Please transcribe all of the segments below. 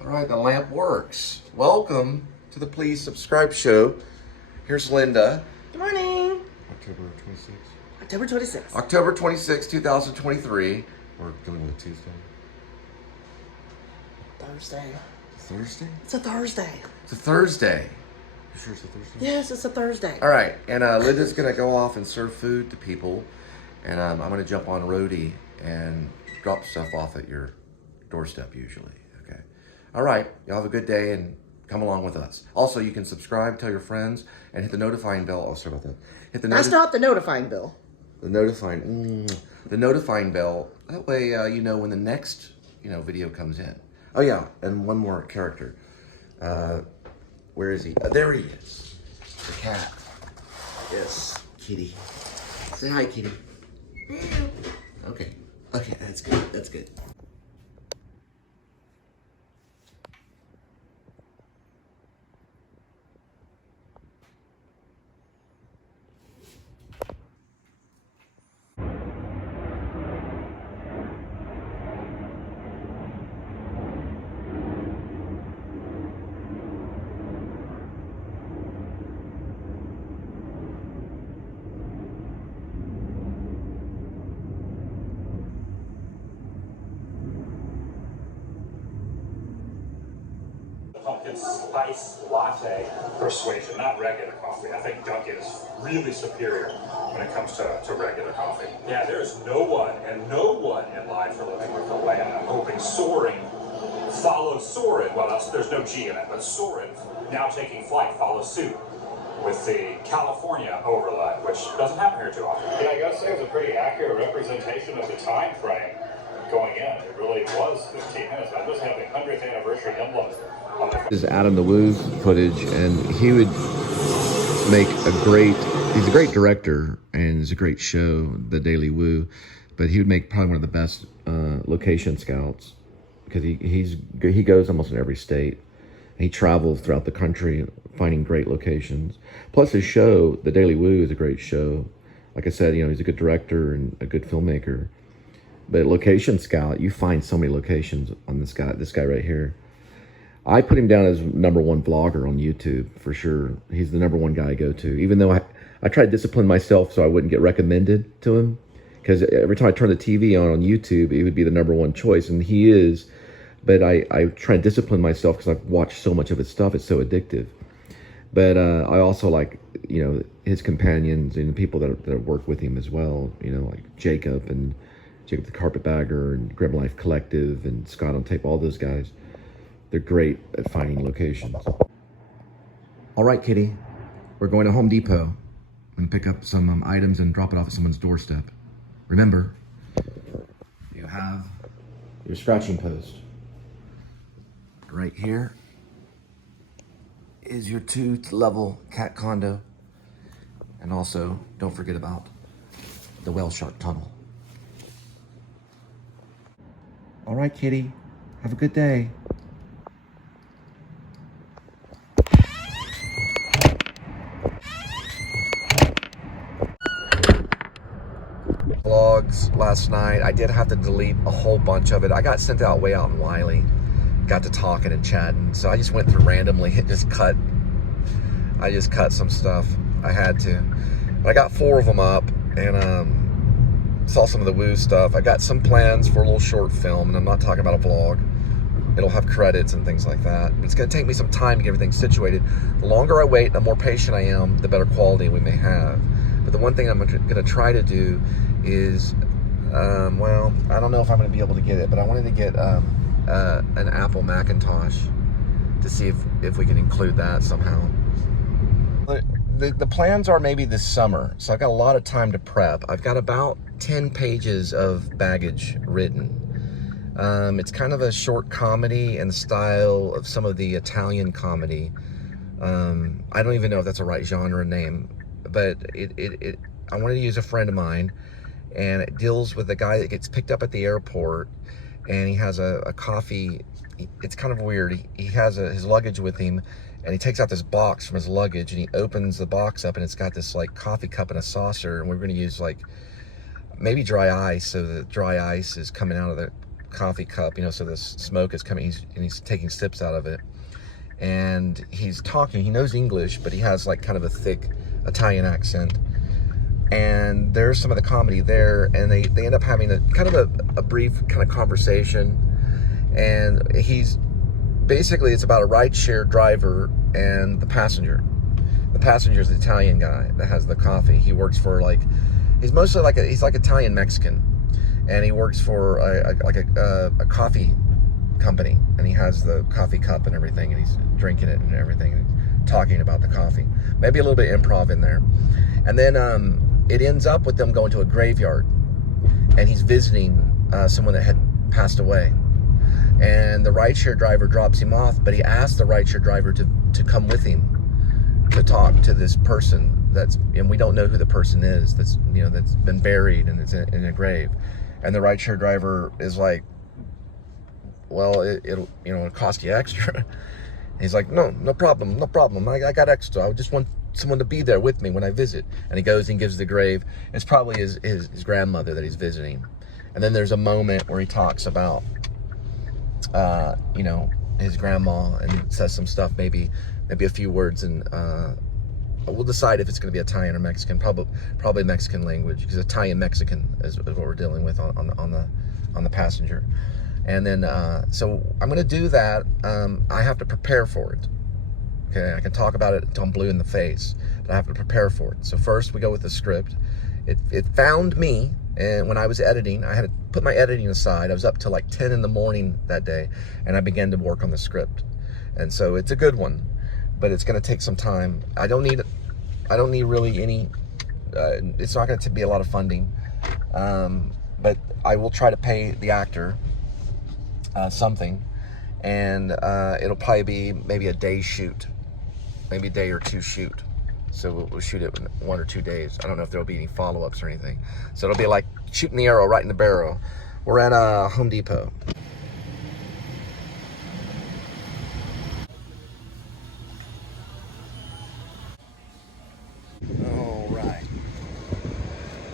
All right, the lamp works. Welcome to the Please Subscribe show. Here's Linda. Good morning. October 26th. October 26th. October 26, 2023. We're dealing with Tuesday. Thursday. Thursday? It's a Thursday. It's a Thursday. You sure it's a Thursday? Yes, it's a Thursday. All right, and Linda's going to go off and serve food to people. And I'm going to jump on Roadie and drop stuff off at your doorstep usually. Okay. All right, y'all have a good day and come along with us. Also, you can subscribe, tell your friends, and hit the notifying bell. Oh, sorry about that. Hit the That's not the notifying bill. the notifying bell. That way, you know when the next video comes in. Oh yeah, and one more character. Where is he? There he is. The cat. Yes, Kitty. Say hi, Kitty. Okay. Okay, that's good. That's good. Pumpkin spice latte persuasion, not regular coffee. I think Dunkin' is really superior when it comes to regular coffee. Yeah, there's no one in line for living with the way, and I'm hoping Soaring follows Soarin'. Well, there's no G in it, but Soarin', now taking flight, follows suit with the California overlay, which doesn't happen here too often. Yeah, I gotta say it was a pretty accurate representation of the time frame going in. It really was 15 minutes. I was having the 100th anniversary emblem. This is A.D.W.C footage, and he would make he's a great director, and it's a great show, The Daily Woo, but he would make probably one of the best location scouts, because he goes almost in every state. He travels throughout the country finding great locations. Plus his show, The Daily Woo, is a great show. Like I said, he's a good director and a good filmmaker. But location scout, you find so many locations on this guy right here. I put him down as #1 vlogger on YouTube for sure. He's the #1 guy I go to, even though I try to discipline myself so I wouldn't get recommended to him, because every time I turn the TV on YouTube, it would be the #1 choice, and he is. But I try to discipline myself because I've watched so much of his stuff. It's so addictive. But I also like, his companions and the people that work with him as well, like Jacob the Carpetbagger and Grim Life Collective and Scott on Tape, all those guys. They're great at finding locations. All right, Kitty, we're going to Home Depot. I'm gonna pick up some items and drop it off at someone's doorstep. Remember, you have your scratching post. Right here is your 2-level cat condo. And also, don't forget about the whale shark tunnel. All right, Kitty, have a good day. Vlogs last night. I did have to delete a whole bunch of it. I got sent out way out in Wiley. Got to talking and chatting, so I just went through randomly and just cut some stuff. I had to. But I got 4 of them up and saw some of the Woo stuff. I got some plans for a little short film, and I'm not talking about a vlog. It'll have credits and things like that. But it's going to take me some time to get everything situated. The longer I wait, the more patient I am, the better quality we may have. But the one thing I'm going to try to do is, well, I don't know if I'm going to be able to get it, but I wanted to get an Apple Macintosh to see if we can include that somehow. The plans are maybe this summer, so I've got a lot of time to prep. I've got about 10 pages of baggage written. It's kind of a short comedy in the style of some of the Italian comedy. I don't even know if that's a right genre name, but I wanted to use a friend of mine, and it deals with a guy that gets picked up at the airport, and he has a coffee. It's kind of weird. He has his luggage with him, and he takes out this box from his luggage, and he opens the box up, and it's got this like coffee cup and a saucer, and we're going to use like maybe dry ice, so the dry ice is coming out of coffee cup, you know, so the smoke is coming, and he's taking sips out of it. And he's talking, he knows English, but he has like kind of a thick Italian accent. And there's some of the comedy there, and they end up having a kind of a brief kind of conversation. And he's basically, it's about a rideshare driver and the passenger. The passenger is the Italian guy that has the coffee. He works for like, he's mostly like he's like Italian Mexican, and he works for a coffee company, and he has the coffee cup and everything, and he's drinking it and everything, and talking about the coffee. Maybe a little bit of improv in there. And then it ends up with them going to a graveyard, and he's visiting someone that had passed away. And the rideshare driver drops him off, but he asks the rideshare driver to come with him to talk to this person and we don't know who the person is, that's been buried and it's in a grave. And the rideshare driver is like, well, it'll cost you extra. He's like, no problem. I got extra. I just want someone to be there with me when I visit. And he goes and gives the grave. It's probably his grandmother that he's visiting. And then there's a moment where he talks about, his grandma, and says some stuff, maybe a few words, and we'll decide if it's going to be Italian or Mexican. Probably Mexican language, because Italian Mexican is what we're dealing with on the passenger. And then so I'm going to do that. I have to prepare for it. Okay, I can talk about it until I'm blue in the face, but I have to prepare for it. So first we go with the script. It found me, and when I was editing, I had to put my editing aside. I was up till like 10 in the morning that day, and I began to work on the script. And so it's a good one, but it's going to take some time. I don't need really any. It's not going to be a lot of funding, but I will try to pay the actor something, and it'll probably be maybe a day shoot, maybe a day or two shoot. So we'll shoot it in 1 or 2 days. I don't know if there'll be any follow-ups or anything. So it'll be like shooting the arrow right in the barrel. We're at Home Depot. All right.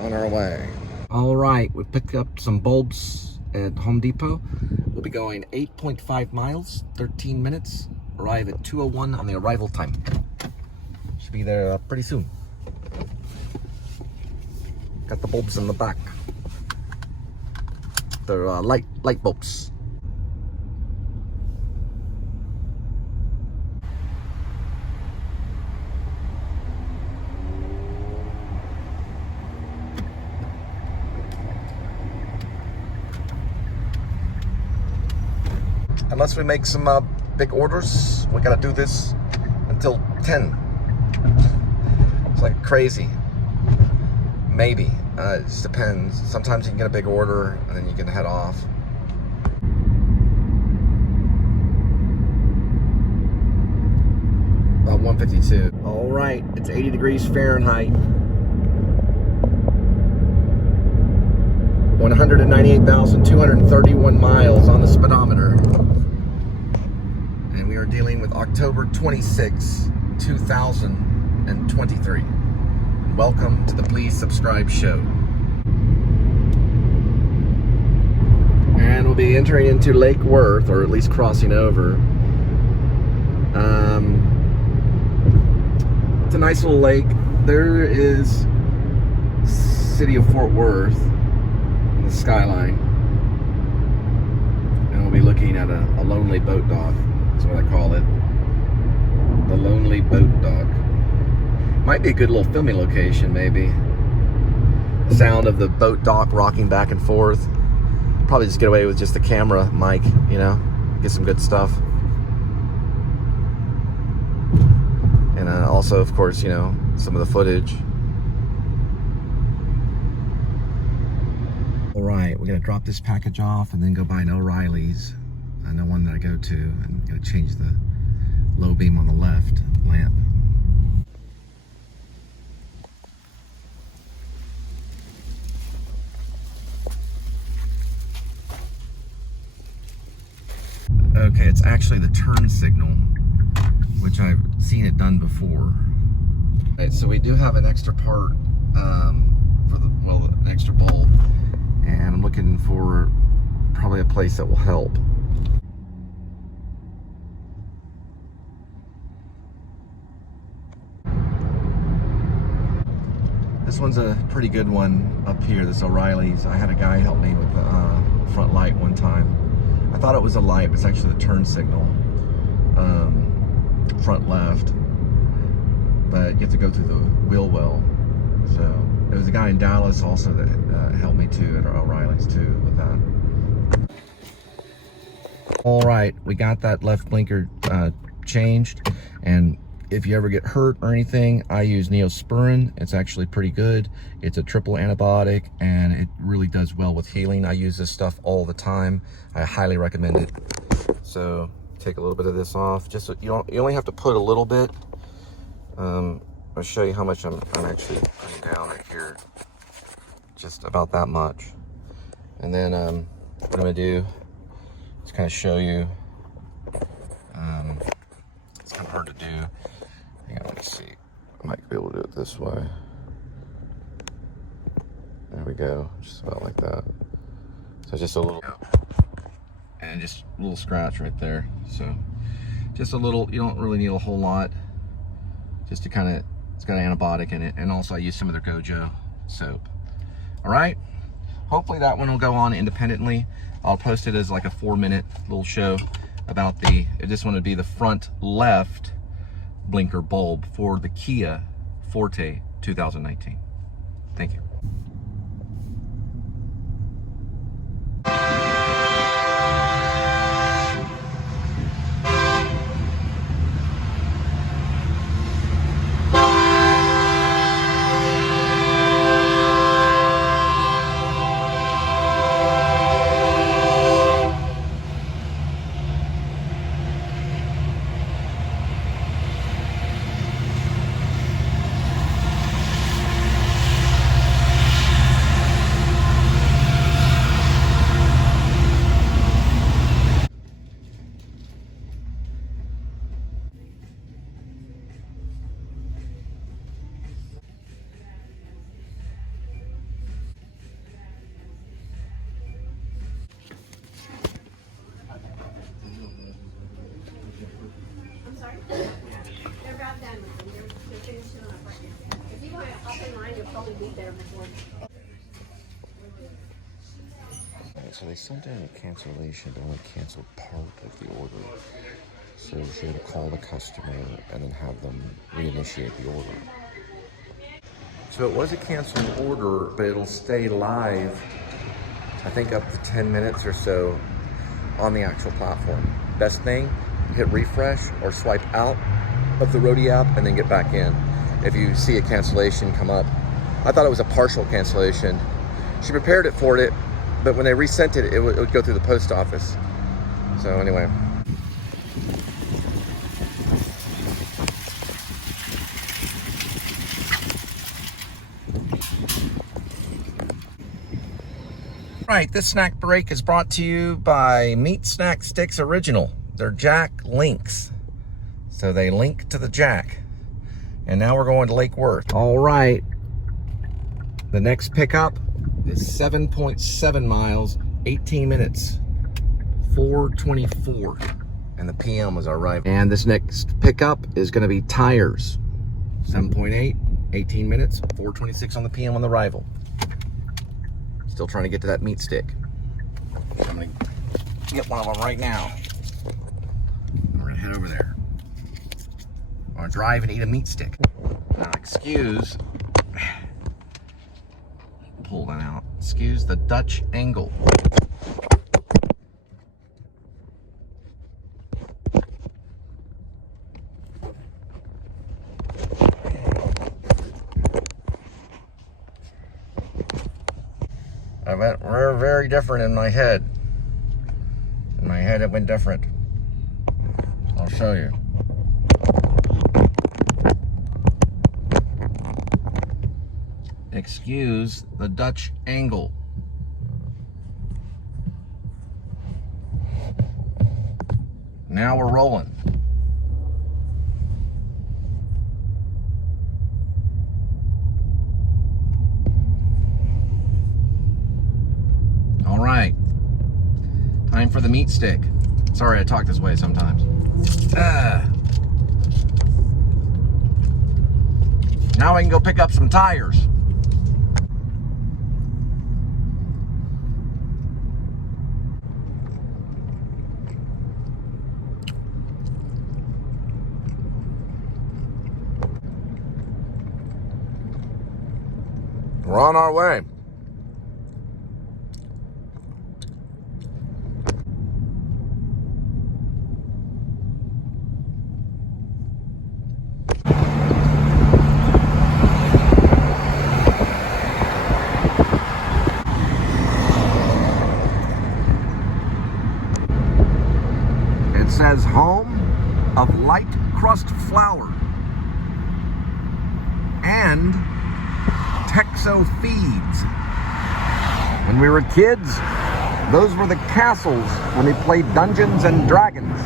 On our way. All right, we picked up some bulbs at Home Depot. We'll be going 8.5 miles, 13 minutes. Arrive at 2:01 on the arrival time. Should be there pretty soon. Got the bulbs in the back. They're light bulbs. Unless we make some big orders, we gotta do this until 10. It's like crazy. Maybe. It just depends. Sometimes you can get a big order and then you can head off. About 152. All right, it's 80 degrees Fahrenheit. 198,231 miles on the speedometer. And we are dealing with October 26, 2023. Welcome to the Please Subscribe show. And we'll be entering into Lake Worth, or at least crossing over. It's a nice little lake. There is city of Fort Worth in the skyline. And we'll be looking at a lonely boat dock. That's what I call it. The lonely boat dock. Might be a good little filming location, maybe. The sound of the boat dock rocking back and forth. Probably just get away with just the camera mic, get some good stuff. And also, of course, some of the footage. All right, we're gonna drop this package off and then go by an O'Reilly's. I know one that I go to, and gonna change the low beam on the left lamp. Okay, it's actually the turn signal, which I've seen it done before. Right, so we do have an extra part for an extra bulb, and I'm looking for probably a place that will help. This one's a pretty good one up here, this O'Reilly's. I had a guy help me with the front light one time. I thought it was a light, but it's actually the turn signal, front left. But you have to go through the wheel well. So there was a guy in Dallas also that helped me too at O'Reilly's too with that. All right, we got that left blinker changed, and if you ever get hurt or anything, I use Neosporin. It's actually pretty good. It's a triple antibiotic, and it really does well with healing. I use this stuff all the time. I highly recommend it. So take a little bit of this off. Just so you only have to put a little bit. I'll show you how much I'm actually putting down right here. Just about that much. And then what I'm gonna do is kind of show you. It's kind of hard to do. Hang on, let me see. I might be able to do it this way. There we go, just about like that. So just a little, and just a little scratch right there. So just a little, you don't really need a whole lot. Just to kind of, it's got an antibiotic in it. And also I use some of their Gojo soap. All right, hopefully that one will go on independently. I'll post it as like a 4-minute little show about this one would be the front left blinker bulb for the Kia Forte 2019. Thank you. They're about done with them. They're finishing up right now. If you want to hop in line, you'll probably be there before. Alright, so they sent in a cancellation, but only canceled part of the order. So she had to call the customer and then have them reinitiate the order. So it was a canceled order, but it'll stay live, I think up to 10 minutes or so on the actual platform. Best thing, hit refresh or swipe out of the Roadie app and then get back in. If you see a cancellation come up. I thought it was a partial cancellation. She prepared it for it, but when they resent it, it would go through the post office. So anyway. Right, this snack break is brought to you by Meat Snack Sticks Original. They're Jack links. So they link to the Jack. And now we're going to Lake Worth. All right. The next pickup is 7.7 miles, 18 minutes, 4:24. And the PM was our arrival. And this next pickup is going to be tires. 7.8, 18 minutes, 4:26 on the PM on the arrival. Still trying to get to that meat stick. I'm gonna get one of them right now. We're gonna head over there. I'm gonna drive and eat a meat stick. Now, excuse, pull that out. Excuse the Dutch angle. I went very different in my head. In my head, it went different. I'll show you. Excuse the Dutch angle. Now we're rolling. All right. Time for the meat stick. Sorry, I talk this way sometimes. Now I can go pick up some tires. We're on our way. It says home of light crust flour and Tuxedo feeds. When we were kids, those were the castles when we played Dungeons and Dragons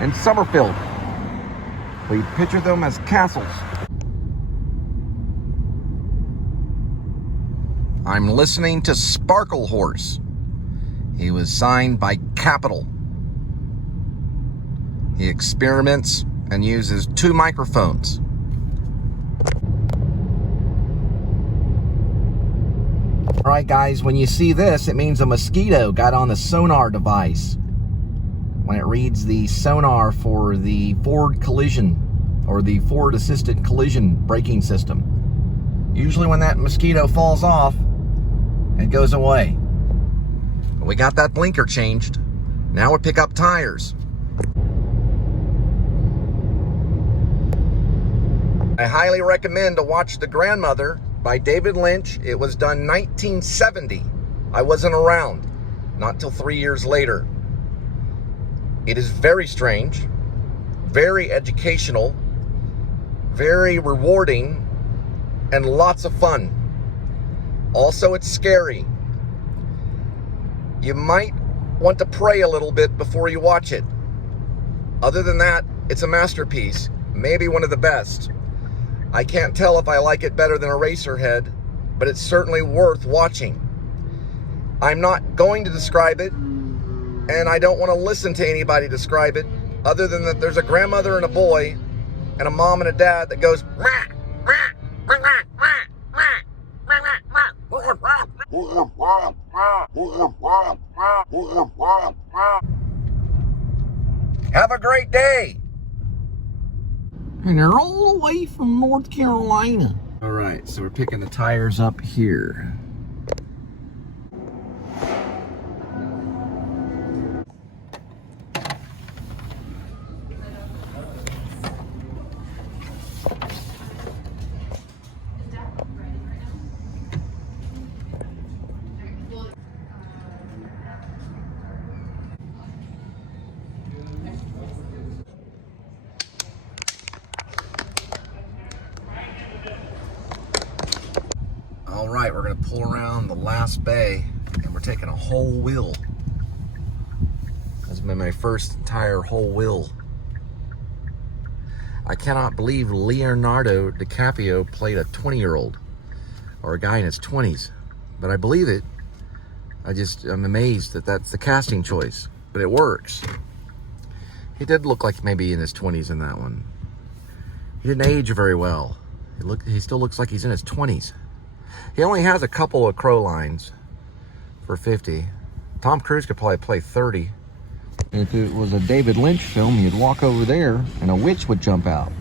in Summerfield. We pictured them as castles. I'm listening to Sparkle Horse. He was signed by Capitol. He experiments and uses 2 microphones. All right, guys, when you see this, it means a mosquito got on the sonar device. When it reads the sonar for the Ford collision or the Ford assisted collision braking system. Usually when that mosquito falls off, it goes away. We got that blinker changed. Now we pick up tires. I highly recommend to watch The Grandmother by David Lynch. It was done 1970. I wasn't around, not till 3 years later. It is very strange, very educational, very rewarding, and lots of fun. Also, it's scary. You might want to pray a little bit before you watch it. Other than that, it's a masterpiece, maybe one of the best. I can't tell if I like it better than Eraserhead, but it's certainly worth watching. I'm not going to describe it, and I don't want to listen to anybody describe it, other than that there's a grandmother and a boy, and a mom and a dad that goes, "Rah, rah, rah, rah, rah, rah." Have a great day. And they're all the way from North Carolina. All right, so we're picking the tires up here. All right, we're gonna pull around the last bay and we're taking a whole wheel. This has been my first entire whole wheel. I cannot believe Leonardo DiCaprio played a 20-year-old or a guy in his 20s, but I believe it. I'm amazed that that's the casting choice, but it works. He did look like maybe in his 20s in that one. He didn't age very well. He still looks like he's in his 20s. He only has a couple of crow lines for 50. Tom Cruise could probably play 30. If it was a David Lynch film, you'd walk over there and a witch would jump out.